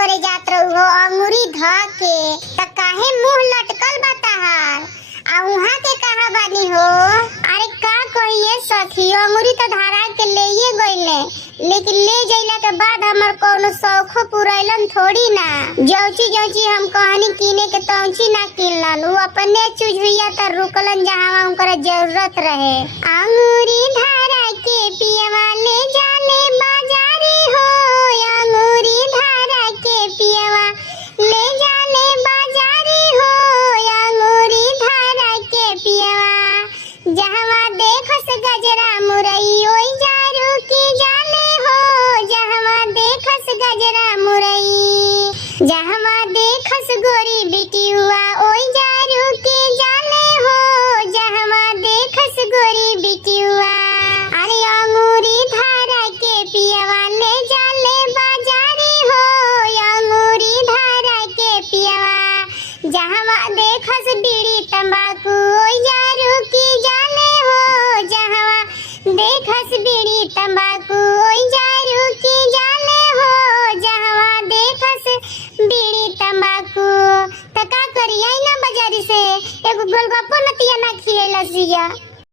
करे जात रहो अंगूरी ध के त काहे मुंह लटकल बा तहार आ उहा के कहां बानी हो। अरे का कहिए सखी अंगूरी त धारा के लेइए गइले लेकिन ले जइला के बाद हमर कोनो शौखो पुरैलन थोड़ी ना। जौची जौची हम कहानी कीने के तौची ना किनलन उ अपने चुजविया त रुकलन जहां उनकर जरूरत रहे। अंगूरी धारा के पियवा ले जाने बाजारी हो अंगूरी धारा के पियवा ले जाने बाजारी हो अंगूरी धारा के पियवा जहवा देखस गजरा मुरई